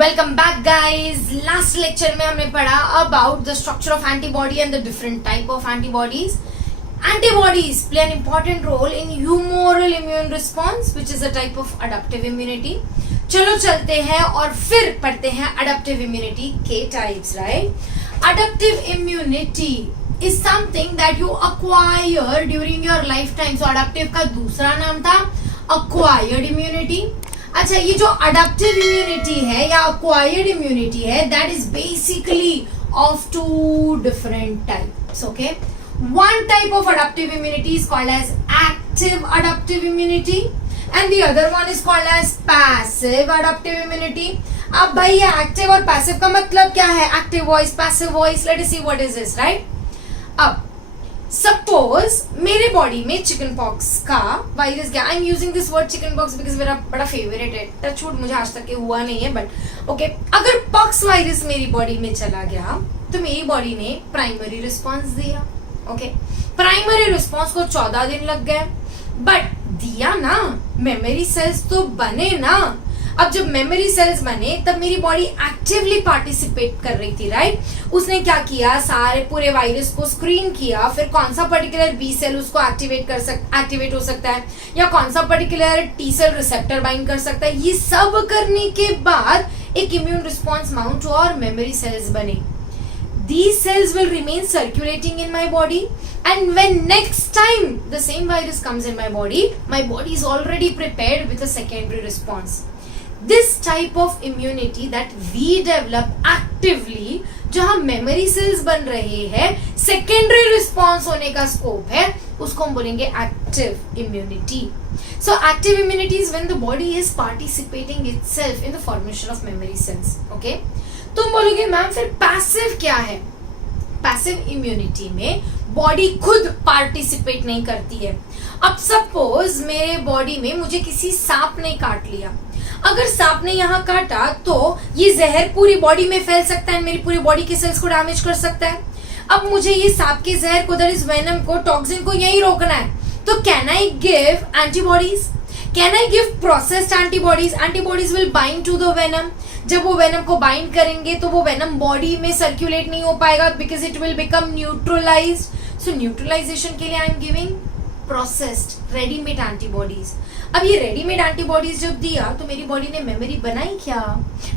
Welcome back guys. Last lecture में हमने पढ़ा about the structure of antibody and the different type of antibodies. Antibodies play an important role in humoral immune response, which is a type of adaptive immunity. चलो चलते हैं और फिर पढ़ते हैं adaptive immunity के types, right? Adaptive immunity is something that you acquire during your lifetime. So adaptive का दूसरा नाम था acquired immunity. अच्छा, ये जो adaptive immunity है या acquired immunity है, that is basically of two different types. Okay. One type of adaptive immunity is called as active adaptive immunity and the other one is called as passive adaptive immunity. अब भाई ये active और passive का मतलब क्या है? Active voice, passive voice. Let us see what is this, right? अब suppose मेरे बॉडी में चिकन पॉक्स का वायरस गया. I am using this word chicken pox because मेरा बड़ा फेवरेट है. टचवुड मुझे आज तक हुआ नहीं है, बट ओके. अगर पॉक्स वायरस मेरी बॉडी में चला गया तो मेरी बॉडी ने प्राइमरी रिस्पॉन्स दिया. ओके, प्राइमरी रिस्पॉन्स को 14 दिन लग गए, बट दिया ना, मेमोरी सेल्स तो बने ना. अब जब मेमोरी सेल्स बने तब मेरी बॉडी एक्टिवली पार्टिसिपेट कर रही थी, राइट? उसने क्या किया, सारे पूरे वायरस को स्क्रीन किया, फिर कौन सा पर्टिकुलर बी सेल उसको एक्टिवेट हो सकता है या कौन सा particular T cell receptor bind कर सकता है. ये सब करने के बाद एक इम्यून रिस्पॉन्स माउंट हुआ और मेमोरी सेल्स बने. These cells will remain circulating in my body, and when next time the same virus comes in my body is already prepared with a secondary response. This type of immunity that we develop actively, जहाँ memory cells बन रहे हैं, secondary response होने का scope है, उसको हम बोलेंगे active immunity. So active immunity is when the body is participating itself in the formation of memory cells. Okay? तुम बोलोगे मैम फिर पैसिव क्या है? पैसिव इम्यूनिटी में बॉडी खुद पार्टिसिपेट नहीं करती है. अब सपोज मेरे बॉडी में मुझे किसी सांप ने काट लिया. अगर सांप ने यहाँ काटा तो ये जहर पूरी बॉडी में फैल सकता है, मेरी पूरी बॉडी के सेल्स को डैमेज कर सकता है. अब मुझे ये सांप के जहर को, दैट इज वेनम को, टॉक्सिन को यही रोकना है. तो can I give antibodies? Can I give processed antibodies? Antibodies will bind to the venom. जब वो वेनम को बाइंड करेंगे तो वो वेनम बॉडी में सर्कुलेट नहीं हो पाएगा because it will become neutralised. So neutralisation के लिए I am giving processed readymade antibodies. अब ये रेडीमेड एंटीबॉडीज जब दिया तो मेरी बॉडी ने मेमोरी बनाई क्या?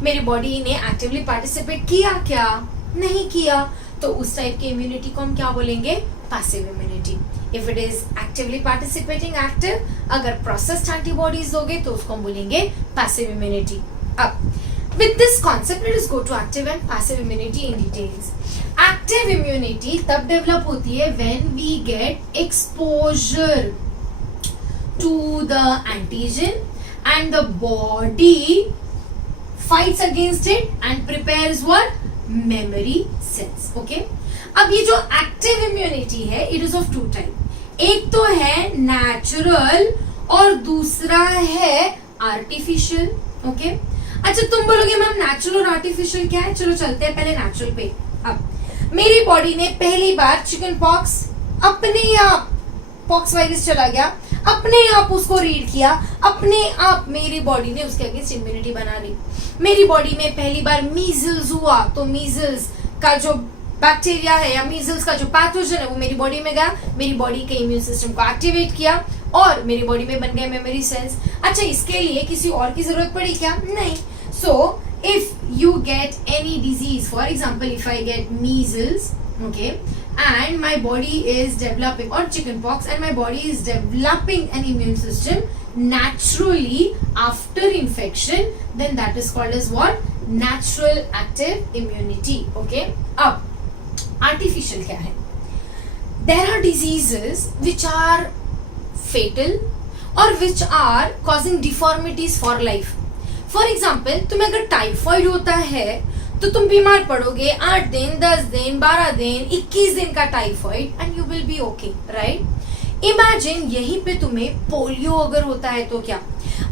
मेरी बॉडी ने एक्टिवली पार्टिसिपेट किया क्या? नहीं किया. तो उस टाइप की इम्यूनिटी को हम क्या बोलेंगे? Passive immunity. If it is actively participating active, अगर प्रोसेस्ड एंटीबॉडीज दोगे तो उसको हम बोलेंगे पैसिव इम्यूनिटी. अब with this concept let us go to active and passive immunity in details. Active immunity तब develop होती है when we get exposure to the antigen and the body fights against it and prepares what? Memory cells. Okay? अब ये जो active immunity है it is of two type. एक तो है natural और दूसरा है artificial. Okay? अच्छा, तुम बोलोगे मैम नेचुरल और आर्टिफिशियल क्या है? चलो चलते हैं पहले नेचुरल पे. अब मेरी बॉडी ने पहली बार चिकन पॉक्स, अपने आप पॉक्स वायरस चला गया, अपने आप उसको रीड किया, अपने आप मेरी बॉडी ने उसके अगेंस्ट इम्यूनिटी बना ली. मेरी बॉडी में पहली बार मीजल्स हुआ तो मीजल्स का जो बैक्टीरिया है या मीजल्स का जो पैथोजन है वो मेरी बॉडी में गया, मेरी बॉडी के इम्यून सिस्टम को एक्टिवेट किया और मेरी बॉडी में बन गए मेमोरी सेल्स. अच्छा, इसके लिए किसी और की जरूरत पड़ी क्या? नहीं. So if you get any disease, for example if I get measles, okay, and my body is developing, or chickenpox, and my body is developing an immune system naturally after infection, then that is called as what? Natural active immunity. Okay. अब artificial क्या है? There are diseases which are fatal or which are causing deformities for life. For example तुम्हें अगर typhoid होता है तो तुम बीमार पड़ोगे 8 दिन, 10 दिन, 12 दिन, 21 दिन का typhoid and you will be okay, right? Imagine यहीं पे तुम्हें पोलियो अगर होता है तो क्या?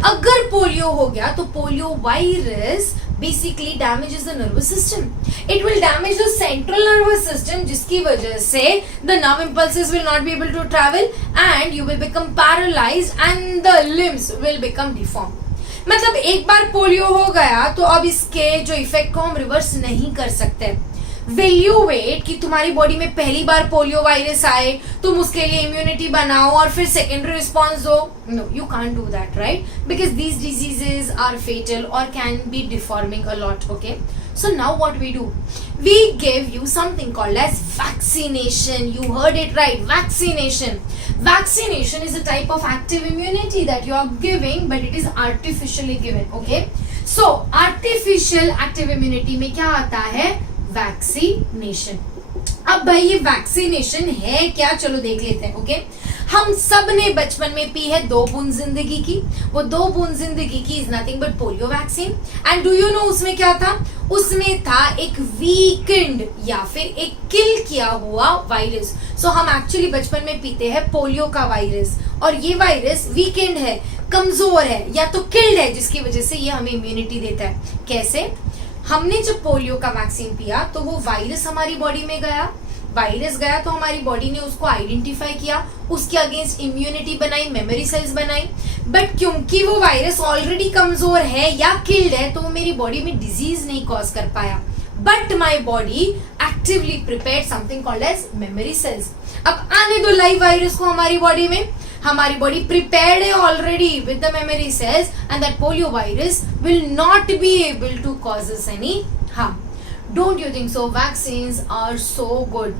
अगर पोलियो हो गया तो polio virus basically damages the nervous system. It will damage the central nervous system, जिसकी वजह से the nerve impulses will not be able to travel and you will become paralysed and the limbs will become deform. मतलब एक बार polio हो गया तो अब इसके जो इफेक्ट को हम रिवर्स नहीं कर सकते। वैल्यूएट कि तुम्हारी बॉडी में पहली बार पोलियो वायरस आए, तुम उसके लिए इम्यूनिटी बनाओ और फिर सेकेंडरी रिस्पॉन्स दो। No, you can't do that, right? Because these diseases are fatal और can be deforming a lot. Okay, so now what we do, we give you something called as vaccination. You heard it right, vaccination. Vaccination is a type of active immunity that you are giving, but it is artificially given. Okay, so artificial active immunity में क्या आता है? Vaccination. अब भाई ये vaccination है क्या, चलो देख लेते हैं. ओके, हम सब ने बचपन में पी है 2 बूंद जिंदगी की. वो 2 बूंद जिंदगी की is nothing but polio vaccine. And do you know उसमें क्या था? उसमें था एक वीकेंड या फिर एक किल किया हुआ वायरस. सो हम एक्चुअली बचपन में पीते हैं पोलियो का वायरस, और ये वायरस वीकेंड है, कमजोर है या तो किल्ड है, जिसकी वजह से ये हमें इम्यूनिटी देता है. कैसे? हमने जब पोलियो का वैक्सीन पिया तो वो वायरस हमारी बॉडी में गया. वायरस गया तो हमारी बॉडी ने उसको आइडेंटिफाई किया, उसके अगेंस्ट इम्यूनिटी बनाई, मेमोरी सेल्स बनाई. बट क्योंकि वो वायरस ऑलरेडी कमजोर है या किल्ड है तो वो मेरी बॉडी में डिजीज नहीं कॉज कर पाया. But my body actively prepared something called as memory cells. अब आने दो लाइव वायरस को हमारी बॉडी में. हमारी बॉडी प्रिपेयर्ड है already with the memory cells and that polio virus will not be able to cause us any harm. Don't you think so? Vaccines are so good.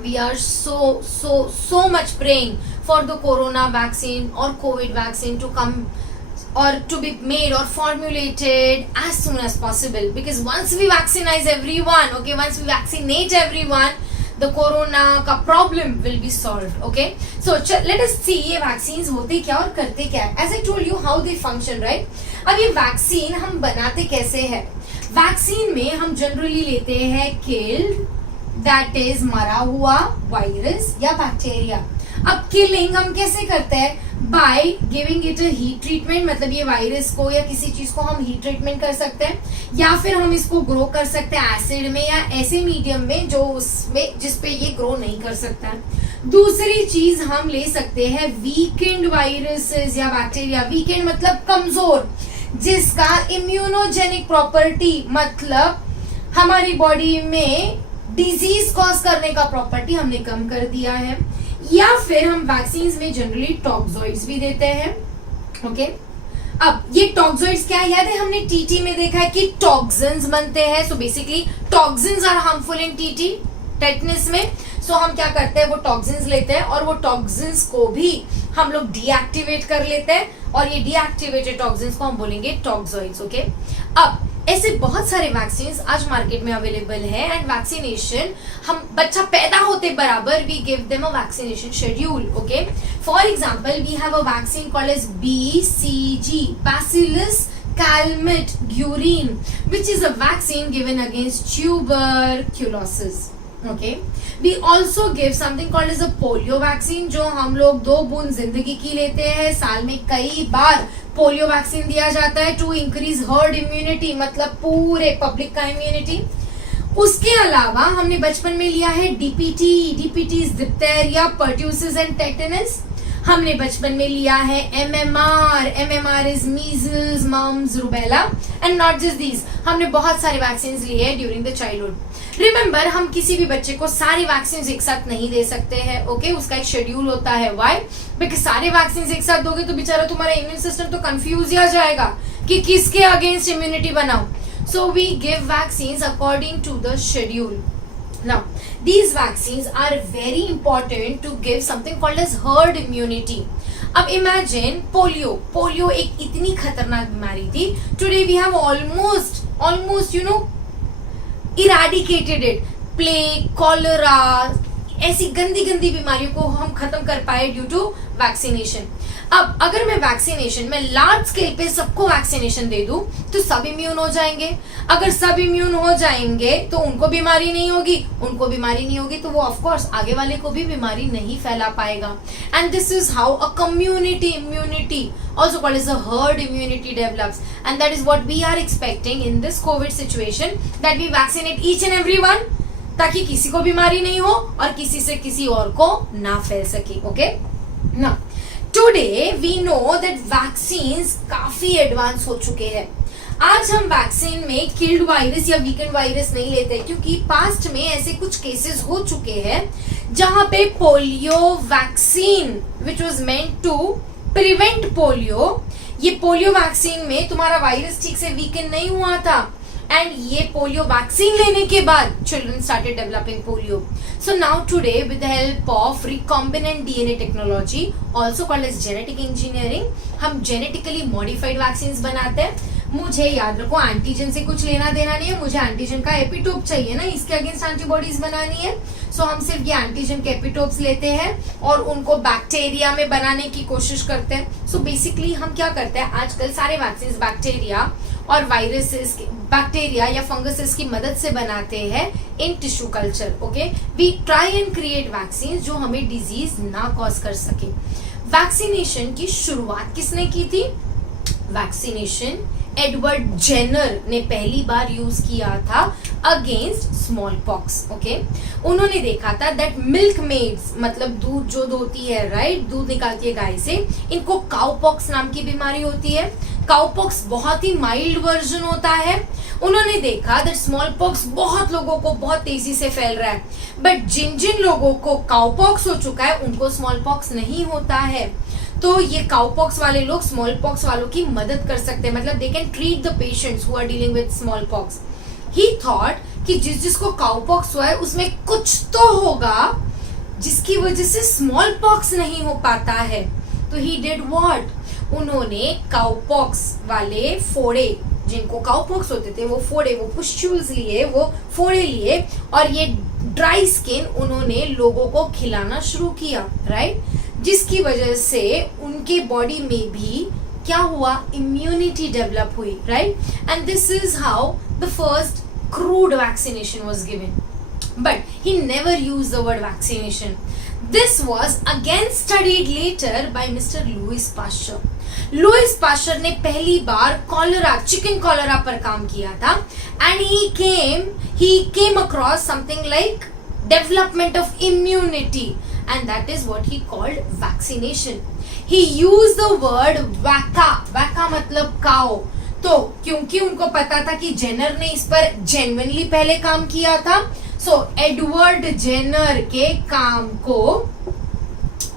We are so much praying for the corona vaccine or COVID vaccine to come or to be made or formulated as soon as possible. Because once we vaccinate everyone, okay, once we vaccinate everyone, the corona का problem will be solved. Okay, so let us see ये vaccines होते क्या और करते क्या है. As I told you how they function, right? अब ये vaccine हम बनाते कैसे हैं? वैक्सीन में हम जनरली लेते हैं किल्ड, दैट इज मरा हुआ वायरस या बैक्टीरिया. अब किलिंग हम कैसे करते हैं? By giving it a heat treatment. मतलब ये वायरस को या किसी चीज को हम हीट ट्रीटमेंट कर सकते हैं, या फिर हम इसको ग्रो कर सकते हैं एसिड में या ऐसे मीडियम में जो उसमें जिसपे ये ग्रो नहीं कर सकता है. दूसरी चीज हम ले सकते हैं वीकेंड वायरसेस या बैक्टीरिया. वीकेंड मतलब कमजोर, जिसका इम्यूनोजेनिक प्रॉपर्टी मतलब हमारी बॉडी में डिजीज कॉज करने का प्रॉपर्टी हमने कम कर दिया है. या फिर हम वैक्सीन में जनरली टॉक्सोइड्स भी देते हैं. ओके, अब ये टॉक्सोइड्स क्या है? याद है हमने टीटी में देखा है कि टॉक्सिन्स बनते हैं. So basically toxins are harmful in TT, tetanus में. सो हम क्या करते हैं? वो टॉक्सिन्स लेते हैं और वो टॉक्सिन्स को भी हम लोग डीएक्टिवेट कर लेते हैं, और ये डीएक्टिवेटेड टॉक्सिन्स को हम बोलेंगे टॉक्सोइड्स. ओके, अब ऐसे बहुत सारे वैक्सीन आज मार्केट में अवेलेबल है. एंड वैक्सीनेशन हम बच्चा पैदा होते बराबर we give them a vaccination schedule. Okay, for example we have a vaccine called as BCG, Bacillus calmette-guerin, which is a vaccine given against tuberculosis. Okay, we also give something called as a polio vaccine, जो हम लोग 2 बूंद जिंदगी की लेते हैं. साल में कई बार पोलियो वैक्सीन दिया जाता है टू इंक्रीज हर्ड इम्यूनिटी, मतलब पूरे पब्लिक का इम्यूनिटी. उसके अलावा हमने बचपन में लिया है DPT is diphtheria, pertussis and tetanus. हमने बचपन में लिया है MMR is measles, mumps, rubella. And not just these, हमने बहुत सारे वैक्सीन लिए हैं ड्यूरिंग द चाइल्डहुड. रिमेंबर, हम किसी भी बच्चे को सारी वैक्सीन एक साथ नहीं दे सकते हैं. ओके, उसका एक शेड्यूल होता है. व्हाई? बिकॉज सारे वैक्सीन एक साथ दोगे तो बेचारा तुम्हारा इम्यून सिस्टम तो कंफ्यूज ही आ जाएगा कि किसके अगेंस्ट इम्यूनिटी बनाओ. So we give vaccine according to the schedule. Now, these vaccines are very important to give something called as herd immunity. अब imagine polio एक इतनी खतरनाक बीमारी थी. Today we have almost you know eradicated it. Plague, cholera, ऐसी गंदी बीमारियों को हम खत्म कर पाए ड्यू टू वैक्सीनेशन. अब अगर मैं वैक्सीनेशन में लार्ज स्केल पे सबको वैक्सीनेशन दे दूं तो सब इम्यून हो जाएंगे. अगर सब इम्यून हो जाएंगे तो उनको बीमारी नहीं होगी तो वो ऑफ कोर्स आगे वाले को भी बीमारी नहीं फैला पाएगा. And this is how a community immunity, also called as a herd immunity, develops. And that is what we are expecting in this COVID situation, that we vaccinate each and everyone, ताकि किसी को बीमारी नहीं हो और किसी से किसी और को ना फैल सके. ओके, ना today we know that vaccines काफी एडवांस हो चुके हैं. आज हम वैक्सीन में किल्ड वायरस या वीकेंड वायरस नहीं लेते, क्योंकि पास्ट में ऐसे कुछ केसेस हो चुके हैं जहां पे polio vaccine which was meant to prevent polio, ये पोलियो वैक्सीन में तुम्हारा वायरस ठीक से वीकन नहीं हुआ था, एंड ये पोलियो वैक्सीन लेने के बाद children started developing polio. So now today, with the help of recombinant DNA technology, also called as genetic engineering, हम genetically modified vaccines बनाते हैं. मुझे याद रखो एंटीजन से कुछ लेना देना नहीं है, मुझे एंटीजन का एपिटोप चाहिए ना, इसके अगेंस्ट एंटीबॉडीज बनानी है. सो हम सिर्फ ये एंटीजन के एपिटोप्स लेते हैं और उनको बैक्टीरिया में बनाने की कोशिश करते हैं. सो बेसिकली हम क्या करते हैं, आजकल सारे वैक्सीन बैक्टीरिया और वायरसेस, बैक्टीरिया या फंगसेस की मदद से बनाते हैं in tissue culture. Okay, we try and create vaccine जो हमें डिजीज ना कॉज कर सके. वैक्सीनेशन की शुरुआत किसने की थी? वैक्सीनेशन एडवर्ड जेनर ने पहली बार यूज किया था अगेंस्ट स्मॉल पॉक्स. ओके, उन्होंने देखा था दैट मिल्क मेड्स, मतलब दूध जो दोती है, राइट, दूध निकालती है गाय से, इनको काउपॉक्स नाम की बीमारी होती है. काउपॉक्स बहुत ही माइल्ड वर्जन होता है. उन्होंने देखा दैट स्मॉल पॉक्स बहुत लोगों को बहुत तेजी से फैल रहा है, बट जिन जिन लोगों को काउपॉक्स हो चुका है उनको स्मॉल पॉक्स नहीं होता है. तो ये काउपॉक्स वाले लोग स्मॉल पॉक्स वालों की मदद कर सकते हैं, मतलब they can treat the patients who are dealing with smallpox. He thought कि जिसको काउपॉक्स हुआ है उसमें कुछ तो होगा जिसकी वजह से स्मॉल पॉक्स नहीं हो पाता है. तो ही डिड व्हाट, उन्होंने काउपॉक्स वाले फोड़े, जिनको काउपॉक्स होते थे वो फोड़े, वो पुस्ट्यूल्स लिए, वो फोड़े लिए, और ये ड्राई स्किन उन्होंने लोगों को खिलाना शुरू किया, राइट, जिसकी वजह से उनके बॉडी में भी क्या हुआ, इम्यूनिटी डेवलप हुई, right. And this is how the first crude vaccination was given, but he never used the word vaccination. This was again studied later by Mr. Louis Pasteur. Louis Pasteur ने पहली बार cholera, chicken cholera पर काम किया था, and he came across something like development of immunity, and that is what he called vaccination. He used the word vacca. vacca मतलब काओ. तो क्योंकि उनको पता था कि जेनर ने इस पर जेन्युइनली पहले काम किया था, सो एडवर्ड जेनर के काम को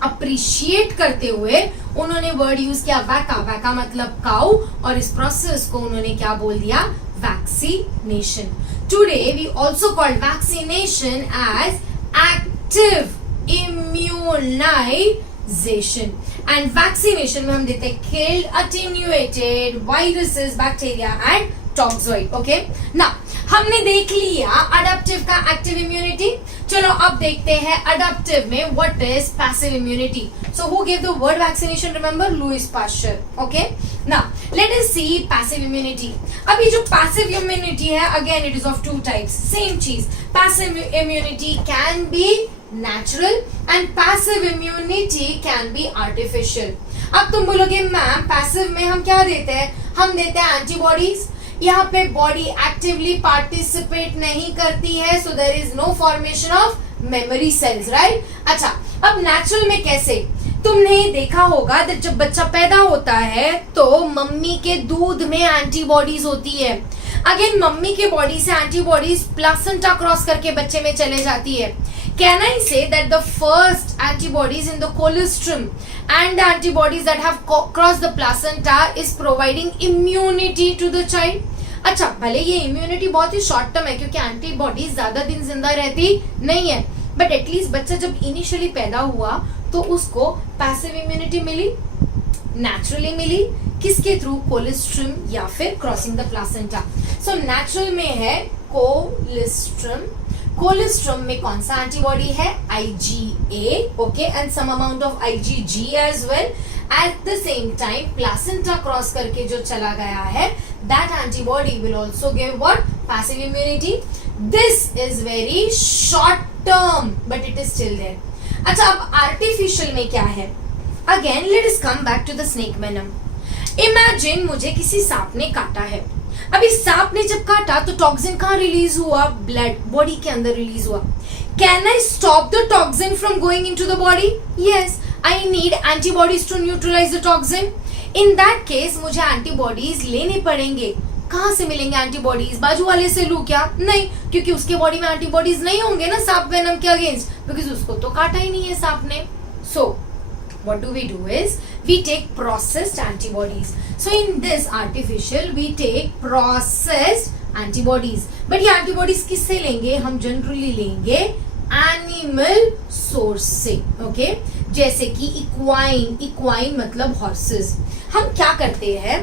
अप्रिशिएट करते हुए उन्होंने वर्ड यूज किया वैका. वैका मतलब काउ, और इस प्रोसेस को उन्होंने क्या बोल दिया, vaccination. Today we also call vaccination as active immunization. एंड वैक्सीनेशन में हम देते हैं killed, attenuated viruses, bacteria and toxoid. Okay, ना हमने देख लिया अडैप्टिव का एक्टिव इम्यूनिटी. चलो अब देखते हैं अडैप्टिव में what is passive immunity. So who give the word vaccination, remember, Louis Pasteur. Okay, now let us see passive immunity. अभी जो पैसिव इम्यूनिटी है, again it is of two types, same चीज. Passive immunity can be natural and passive immunity can be artificial. अब तुम बोलोगे ma'am passive में हम क्या देते हैं, हम देते हैं एंटीबॉडीज. यहाँ पे बॉडी एक्टिवली पार्टिसिपेट नहीं करती है, so there is no formation of memory cells, right. अच्छा, अब नेचुरल में कैसे, तुमने देखा होगा कि जब बच्चा पैदा होता है तो मम्मी के दूध में एंटीबॉडीज होती है. अगेन मम्मी के बॉडी से एंटीबॉडीज प्लासेंटा क्रॉस करके बच्चे में चले जाती है. Can I say that the first antibodies in the colostrum and the antibodies that have crossed the placenta is providing immunity to the child? अच्छा, भले ये इम्यूनिटी बहुत ही शॉर्ट टर्म है क्योंकि एंटीबॉडीज ज्यादा दिन जिंदा रहती नहीं है, बट एटलीस्ट बच्चा जब इनिशियली पैदा हुआ तो उसको पैसिव इम्यूनिटी मिली, नेचुरली मिली. किसके थ्रू, कोलेस्ट्रम या फिर crossing the placenta. So natural में है कोलेस्ट्रम. कोलेस्ट्रम में कौन सा एंटीबॉडी है, IgA, okay, and some amount of IgG as well. At the same time placenta cross करके जो चला गया है, that antibody will also give what, passive immunity. This is very short term but it is still there. अच्छा, अब artificial में क्या है, again let us come back to the snake venom. Imagine मुझे किसी सांप ने काटा है. अभी सांप ने जब काटा तो टॉक्सिन कहाँ रिलीज हुआ, ब्लड, बॉडी के अंदर रिलीज हुआ. Can I stop the toxin from going into the body? Yes, I need antibodies to neutralize the toxin. In that case मुझे एंटीबॉडीज लेने पड़ेंगे. कहाँ से मिलेंगे एंटीबॉडीज? बाजू वाले से लूं क्या? नहीं, क्योंकि उसके बॉडी में एंटीबॉडीज नहीं होंगे ना सांप वेनम के अगेंस्ट, बिकॉज उसको तो काटा ही नहीं है सांप ने. सो what do we do is we take processed antibodies. So in this artificial we take processed antibodies. But ये antibodies किससे लेंगे? हम generally लेंगे animal source से. Okay? जैसे कि equine मतलब horses. हम क्या करते हैं,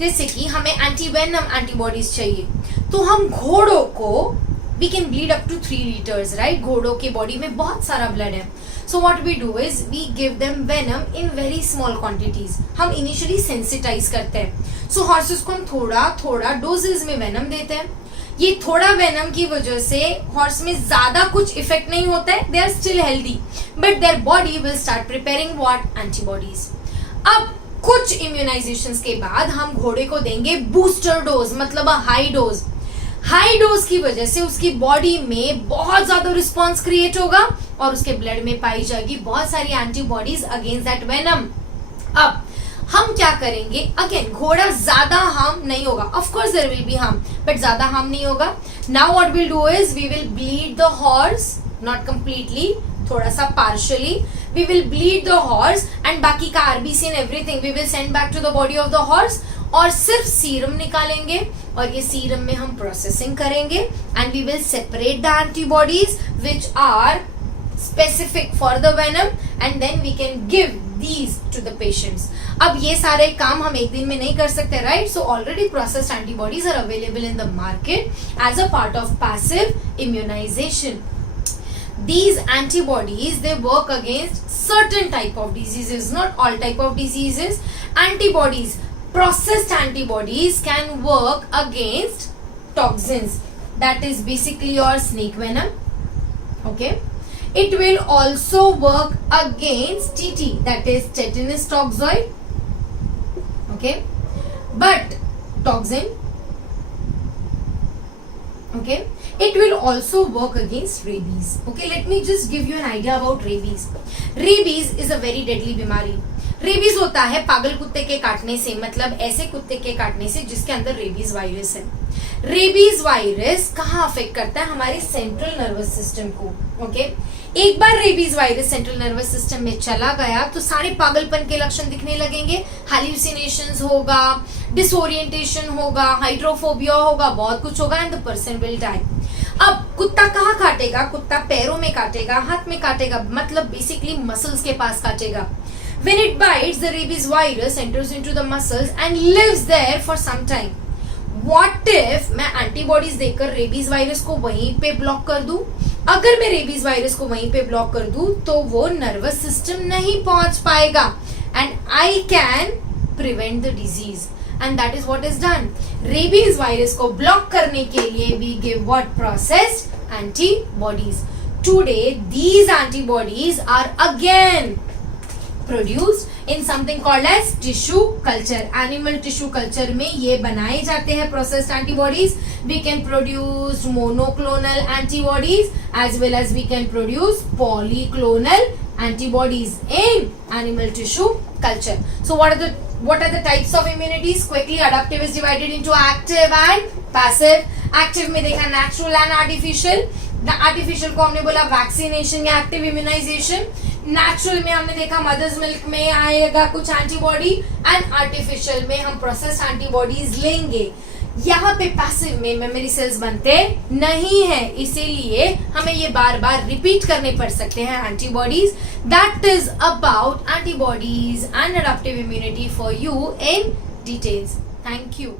जैसे कि हमें antivenom antibodies चाहिए, तो हम घोड़ों को we can bleed up to 3 liters, right? घोड़ों के बॉडी में बहुत सारा ब्लड है. So what we do is we give them venom in very small quantities. हम initially sensitize करते हैं. So horses को हम थोड़ा थोड़ा doses में venom देते हैं. ये थोड़ा venom की वजह से horse में ज्यादा कुछ effect नहीं होता है. They are still healthy, but their body will start preparing what? Antibodies. अब कुछ immunizations के बाद हम घोड़े को देंगे booster dose, मतलब हाई डोज. हाई डोज की वजह से उसकी बॉडी में बहुत ज्यादा रिस्पॉन्स क्रिएट होगा और उसके ब्लड में पाई जाएगी बहुत सारी एंटीबॉडीज अगेंस्ट दैट वेनम. अब हम क्या करेंगे, अगेन घोड़ा ज्यादा हार्म नहीं होगा, of course there will be harm, but ज्यादा हार्म नहीं होगा. Now what will do is we will bleed the horse, not completely, थोड़ा सा partially we will bleed the horse and बाकी का RBC and everything we will send back to the body of the horse, और सिर्फ serum निकालेंगे और ये serum में हम प्रोसेसिंग करेंगे and we will separate the antibodies which are specific for the venom and then we can give these to the patients. अब ये सारे काम हम एक दिन में नहीं कर सकते, right? So already processed antibodies are available in the market as a part of passive immunization. These antibodies, they work against certain type of diseases, not all type of diseases. Antibodies, processed antibodies can work against toxins. That is basically your snake venom. Okay. It will also work against TT, that is tetanus toxoid. Okay. But toxin. Okay. It will also work against rabies. Okay, let me just give you an idea about rabies. Rabies is a very deadly बीमारी. Rabies होता है पागल कुत्ते के काटने से, मतलब ऐसे कुत्ते के काटने से जिसके अंदर रेबीज वायरस है. रेबीज वायरस कहाँ अफेक्ट करता है? हमारे सेंट्रल नर्वस सिस्टम को. ओके, एक बार rabies virus central nervous system में चला गया तो सारे पागलपन के लक्षण दिखने लगेंगे. हाल्यूसिनेशंस होगा, डिसोरिएंटेशन होगा, हाइड्रोफोबिया होगा, बहुत कुछ होगा and the person will die. अब कुत्ता कहाँ काटेगा? कुत्ता पैरों में काटेगा, हाथ में काटेगा, मतलब बेसिकली मसल्स के पास काटेगा. When it bites, the rabies virus enters into the muscles and lives there for some time. What if मैं एंटीबॉडीज देकर रेबीज वायरस को वहीं पे ब्लॉक कर दूं? अगर मैं रेबीज वायरस को वहीं पे ब्लॉक कर दूं तो वो नर्वस सिस्टम नहीं पहुंच पाएगा and I can prevent the disease. And that is what is done. Rabies virus को block करने के लिए we give what? Processed antibodies. Today these antibodies are again produced in something called as tissue culture. Animal tissue culture में ये बनाए जाते हैं processed antibodies. We can produce monoclonal antibodies as well as we can produce polyclonal antibodies in animal tissue culture. So what are the types of immunities? Quickly, adaptive is divided into active and passive. Active में देखा natural and artificial. Artificial को हमने बोला vaccination या active immunization. Natural में हमने देखा mother's milk में आएगा कुछ antibody and artificial में हम processed antibodies लेंगे. यहाँ पे पैसिव में मेमोरी सेल्स बनते नहीं है, इसीलिए हमें ये बार बार रिपीट करने पड़ सकते हैं antibodies. That is about antibodies and adaptive immunity for you in details. Thank you.